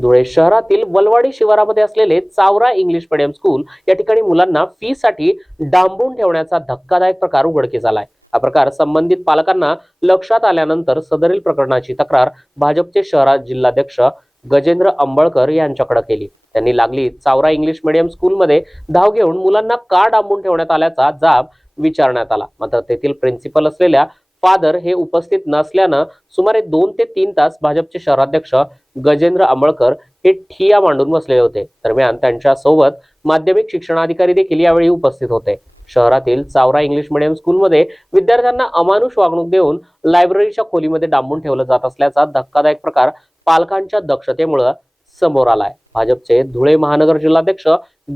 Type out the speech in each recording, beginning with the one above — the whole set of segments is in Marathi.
धुळे शहरातील वलवाडी शिवारामध्ये असलेले चावरा इंग्लिश मीडियम स्कूल या ठिकाणी मुलांना फी साठी डांबून ठेवण्याचा धक्कादायक प्रकार उघडकीस आलाय. हा प्रकार संबंधित पालकांना लक्षात आल्यानंतर सदरील प्रकरणाची तक्रार भाजपचे शहरात जिल्हाध्यक्ष गजेंद्र आंबळकर यांच्याकडे केली. त्यांनी लागली चावरा इंग्लिश मीडियम स्कूलमध्ये धाव घेऊन मुलांना का डांबून ठेवण्यात आल्याचा जाब विचारण्यात आला. मात्र तेथील प्रिन्सिपल असलेल्या फादर हे उपस्थित नसल्यानं सुमारे दोन ते तीन तास भाजपचे शहराध्यक्ष गजेंद्र आंबळकर हे ठिया मांडून बसलेले होते. दरम्यान त्यांच्यासोबत माध्यमिक शिक्षणाधिकारी देखील यावेळी उपस्थित होते. शहरातील चावरा इंग्लिश मीडियम स्कूलमध्ये विद्यार्थ्यांना अमानुष वागणूक देऊन लायब्ररीच्या खोलीमध्ये डांबून ठेवलं जात असल्याचा धक्कादायक प्रकार पालकांच्या दक्षतेमुळे समोर आलाय. भाजपचे धुळे महानगर जिल्हाध्यक्ष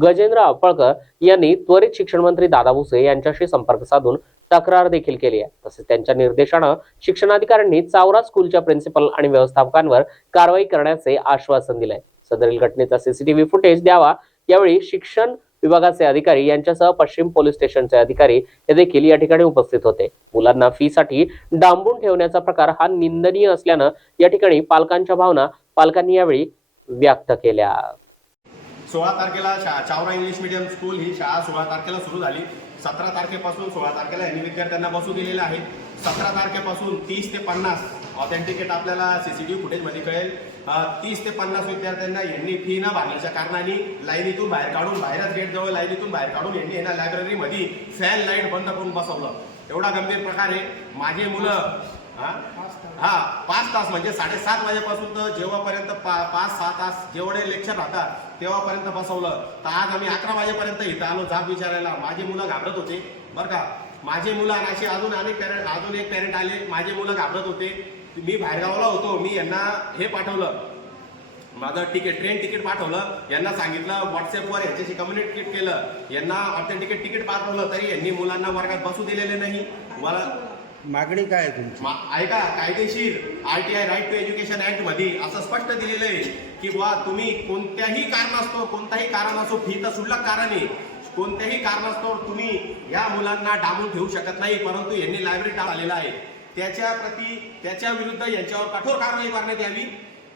गजेंद्र आपळकर यांनी त्वरित शिक्षण मंत्री दादा भुसे यांच्याशी संपर्क साधून तक्रार देखील केली आहे. तसेच त्यांच्या निर्देशानं शिक्षणाधिकाऱ्यांनी चावरा स्कूलच्या प्रिन्सिपल आणि व्यवस्थापकांवर कारवाई करण्याचे आश्वासन दिले सदरील घटनेचा सीसीटीव्ही फुटेज द्यावा. यावेळी शिक्षण विभागाचे अधिकारी यांच्यासह पश्चिम पोलीस स्टेशनचे अधिकारी हे देखील या ठिकाणी उपस्थित होते. मुलांना फीसाठी डांबून ठेवण्याचा प्रकार हा निंदनीय असल्यानं या ठिकाणी पालकांच्या भावना पालकांनी यावेळी व्यक्त केल्या. सोळा तारखेला चावरा इंग्लिश मीडियम स्कूल ही शाळा सोळा तारखेला सुरू झाली. सतरा तारखेपासून सोळा तारखेला यांनी विद्यार्थ्यांना बसू दिलेलं आहे. सतरा तारखेपासून तीस ते पन्नास ऑथेंटिकेट आपल्याला सीसीटीव्ही फुटेजमध्ये कळेल. तीस ते पन्नास विद्यार्थ्यांना यांनी फी न भरल्याच्या कारणाने लाईनीतून बाहेर काढून बाहेरच गेट जवळ लाईनीतून बाहेर काढून यांनी यांना लायब्ररीमध्ये फॅन लाइट बंद करून बसवलं. एवढा गंभीर प्रकार आहे. माझे मुलं हा? हा पाच तास म्हणजे साडेसात वाजेपासून तर जेव्हापर्यंत पा पाच सहा तास जेवढे लेक्चर राहतात तेव्हापर्यंत बसवलं. तर आज आम्ही अकरा वाजेपर्यंत इथं आलो जाब विचारायला. माझी मुलं घाबरत होते. बरं का? माझे मुलं आणि असे अजून अनेक पॅरेंट अजून एक पॅरेंट आले. माझे मुलं घाबरत होते. मी बाहेरगावला होतो. मी यांना हे पाठवलं. माझं तिकीट ट्रेन तिकीट पाठवलं. यांना सांगितलं व्हॉट्सअपवर यांच्याशी कम्युनिकेट केलं. यांना ऑथेंटिकेट तिकीट पाठवलं तरी यांनी मुलांना वर्गात बसू दिलेले नाही. मला मागणी काय आहे तुमची? ऐका कायदेशीर R T I right to education ऍक्टमध्ये असं स्पष्ट दिलेलं आहे की बुवा तुम्ही कोणत्याही कारणास्तव कोणताही कारण असो फी तर शुल्लक कारण आहे कोणत्याही कारणास्तव तुम्ही या मुलांना डांबून ठेवू शकत नाही परंतु यांनी लायब्ररी आलेला आहे. त्याच्या प्रती त्याच्या विरुद्ध यांच्यावर कठोर कारवाई करण्यात यावी.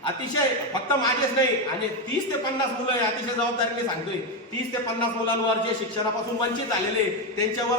अतिशय फक्त माझेच नाही आणि तीस ते पन्नास मुलं अतिशय जबाबदारीने सांगतोय. तीस ते पन्नास मुलांवर जे शिक्षणापासून वंचित झालेले त्यांच्यावर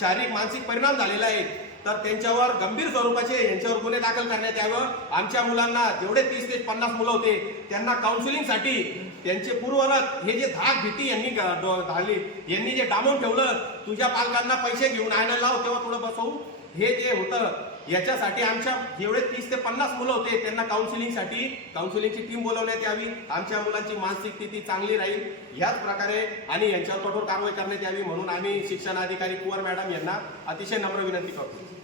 शारीरिक मानसिक परिणाम झालेला आहे. तर त्यांच्यावर गंभीर स्वरूपाचे यांच्यावर गुन्हे दाखल करण्यात यावं. आमच्या मुलांना जेवढे तीस ते पन्नास मुलं होते त्यांना काउन्सिलिंगसाठी त्यांचे पूर्वरत हे जे धाक भीती यांनी घाली यांनी जे डांबून ठेवलं तुझ्या पालकांना पैसे घेऊन आणायला लाव तेव्हा थोडं बसवू. हे जे होतं याच्यासाठी आमच्या जेवढे तीस ते पन्नास मुलं होते त्यांना काउन्सिलिंगसाठी काउन्सिलिंगची टीम बोलवण्यात यावी आमच्या मुलांची मानसिक स्थिती चांगली राहील ह्याच प्रकारे आणि यांच्यावर कठोर कारवाई करण्यात यावी म्हणून आम्ही शिक्षणाधिकारी कुवर मॅडम यांना अतिशय नम्र विनंती करतो.